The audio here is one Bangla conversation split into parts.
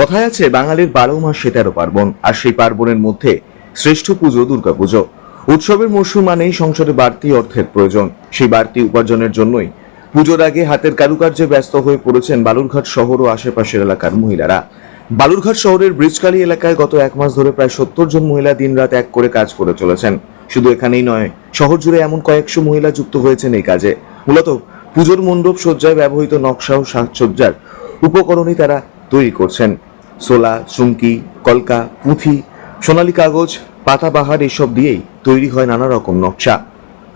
কথায় আছে, বাঙালির বারো মাসে তেরো পার্বণ, আর সেই পার্বণের মধ্যে শ্রেষ্ঠ পুজো দুর্গাপুজো উৎসবের মরশুম মানেই সংসারে বাড়তি অর্থের প্রয়োজন। সেই বাড়তি উপার্জনের জন্যই পুজোর আগে হাতের কারুকার্যে ব্যস্ত হয়ে পড়েছেন বালুরঘাট শহর ও আশেপাশের এলাকার মহিলারা। বালুরঘাট শহরের ব্রিজকালী এলাকায় গত এক মাস ধরে প্রায় সত্তর জন মহিলা দিনরাত এক করে কাজ করে চলেছেন। শুধু এখানেই নয়, শহর জুড়ে এমন কয়েকশো মহিলা যুক্ত হয়েছেন এই কাজে। মূলত পুজোর মণ্ডপ সজ্জায় ব্যবহৃত নকশা ও সাজসজ্জার উপকরণই তারা তৈরি করছেন। সোলা, চুমকি, কলকা, পুঁথি, সোনালী কাগজ, পাতাবাহার এসব দিয়েই তৈরি হয় নানা রকম নকশা।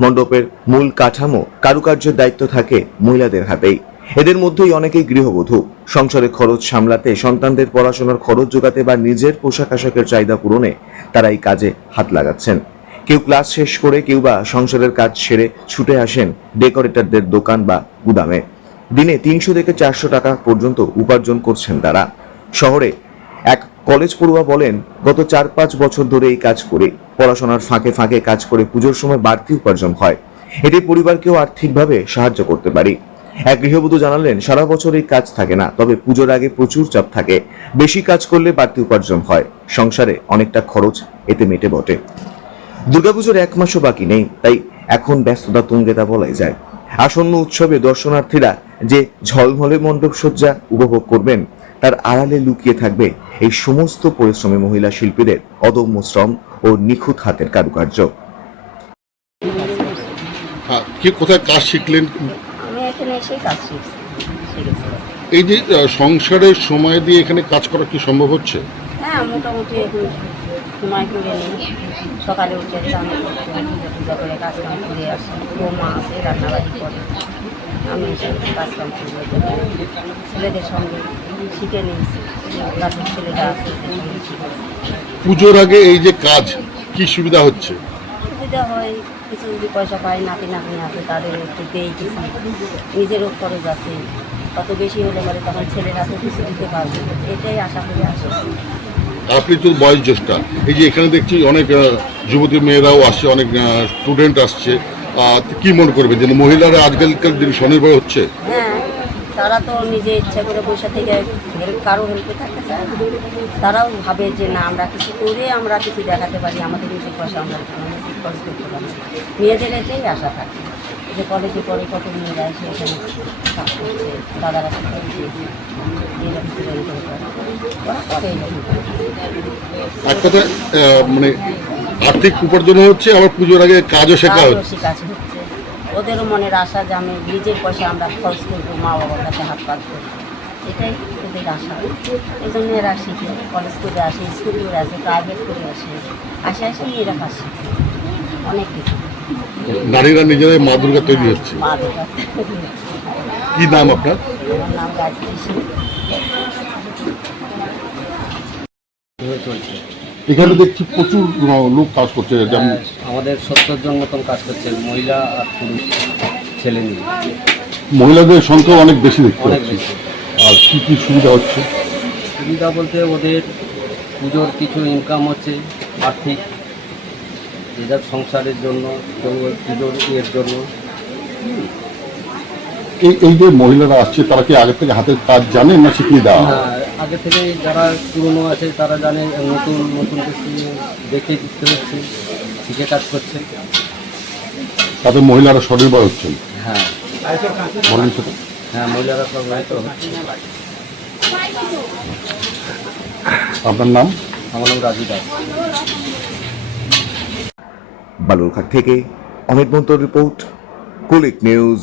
মণ্ডপের মূল কাঠামো কারুকার্যের দায়িত্ব থাকে মহিলাদের হাতেই। এদের মধ্যেই অনেকেই গৃহবধূ। সংসারের খরচ সামলাতে সন্তানদের পড়াশোনার খরচ যোগাতে বা নিজের পোশাক আশাকের চাহিদা পূরণে তারা এই কাজে হাত লাগাচ্ছেন। কেউ ক্লাস শেষ করে কেউ বা সংসারের কাজ সেরে ছুটে আসেন ডেকোরেটরদের দোকান বা গুদামে। দিনে তিনশো থেকে চারশো টাকা পর্যন্ত উপার্জন করছেন তারা। শহরে। এক কলেজ পড়ুয়া বলেন, গত চার পাঁচ বছর ধরে এই কাজ করে। পড়াশোনার ফাঁকে ফাঁকে কাজ করে পুজোর সময় বাড়তি উপার্জন হয়। এটি পরিবারকেও আর্থিকভাবে সাহায্য করতে পারি। এক গৃহবধূ জানালেন, সারা বছর এই কাজ থাকে না, তবে পুজোর আগে প্রচুর চাপ থাকে। বেশি কাজ করলে বাড়তি উপার্জন হয়। সংসারে অনেকটা খরচ এতে মেটে বটে। দুর্গাপুজোর এক মাসও বাকি নেই, তাই এখন ব্যস্ততা তুঙ্গে তা বলাই যায়। আসন্ন উৎসবে দর্শনার্থীরা যে ঝলমলে মণ্ডপ সজ্জা উপভোগ করবেন তার আড়ালে লুকিয়ে থাকবে এই সমস্ত পরিশ্রমী মহিলা শিল্পীদের অদম্য শ্রম ও নিখুঁত হাতের কারুকার্য। হ্যাঁ কি কোথায় কাজ শিখলেন? আমি এখানে এসেই কাজ শিখছি শিখেছি। এই যে সংসারের সময় দিয়ে এখানে কাজ করা কি সম্ভব হচ্ছে? হ্যাঁ মোটামুটি সময় করে নিই। সকালে উঠে চান পূজা পূজা করে কাজ করে আসি। বৌমা আছে রান্নাবাড়ি করে। আমি এসে কাজ কাম করে ছেলেদের সঙ্গে শিখে নিয়েছি ছেলেটা আছে পুজোর আগে এই যে কাজ কি সুবিধা হচ্ছে? সুবিধা হয় কিছু যদি পয়সা পাই নাতি নাতনি আছে তাদের একটু দেই কিছু। নিজেরও খরচ আছে। বেশি হলে পরে তখন ছেলের হাতে কিছু দিতে পারবে এটাই আশা করে আসে আপনি তো বয়স জ্যেষ্ঠা। এই যে এখানে দেখছি অনেক যুবতী মেয়েরাও আসছে অনেক স্টুডেন্ট আসছে। কি মনে করবে যে মহিলারা আজকালকার দিন স্বনির্ভর হচ্ছে? হ্যাঁ তারা তো নিজে ইচ্ছা করে বসে থেকে হেল্প কারও হেল্পে থাকতে চায় না। তারাও ভাবে যে না আমরা কিছু করে আমরা কিছু দেখাতে পারি আমাদের নিজের পয়সা আমরা খরচ করতে পারি। মেয়েদের এটাই আশা থাকে। যে কলেজে পড়ে কত মেয়েরা এসে এখানে দাদারা পারে মানে আর্থিক উপার্জন হচ্ছে আবার পুজোর আগে কাজও শেখা হচ্ছে। ওদেরও মনের আশা যে আমি নিজের পয়সা আমরা খরচ করব মা বাবার কাছে হাত পাত করব। এটাই ওদের আশা। এই জন্য এরা শিখে কলেজ করে আসে স্কুল করে আসে প্রাইভেট করে আসে। আসে আসে মেয়েরা কাজ অনেক কিছু। নারীরা নিজেরাই মা দুর্গা তৈরি হচ্ছে। মা দেখা কি নাম আপনার? আমার নাম গায়ত্রী চলছে। এখানে দেখছি প্রচুর লোক কাজ করছে যেমন হ্যাঁ, আমাদের সত্তর জন মতন কাজ করছে মহিলা আর পুরুষ ছেলে নিয়ে। মহিলাদের সংখ্যা অনেক বেশি দেখতে পাচ্ছি। আর কি কি সুবিধা হচ্ছে? সুবিধা বলতে ওদের পুজোর কিছু ইনকাম হচ্ছে আর্থিক এদের সংসারের জন্য পুজোর ইয়ের জন্য। এই এই যে মহিলারা আসছে তারা কি আগে থেকে হাতের কাজ জানে না শিখিয়ে দেওয়া? আগে থেকে যারা পুরনো আছে তারা জানে নতুন নতুন কিছু দেখে দিতে হচ্ছে শিখে কাজ করছে। তাতে মহিলারা স্বনির্ভর হচ্ছেন। হ্যাঁ। হ্যাঁ মহিলারা সব তো। আপনার নাম? আমার নাম রাজু দাস। বালুরঘাট থেকে অমিত মন্তর রিপোর্ট কুলিক নিউজ।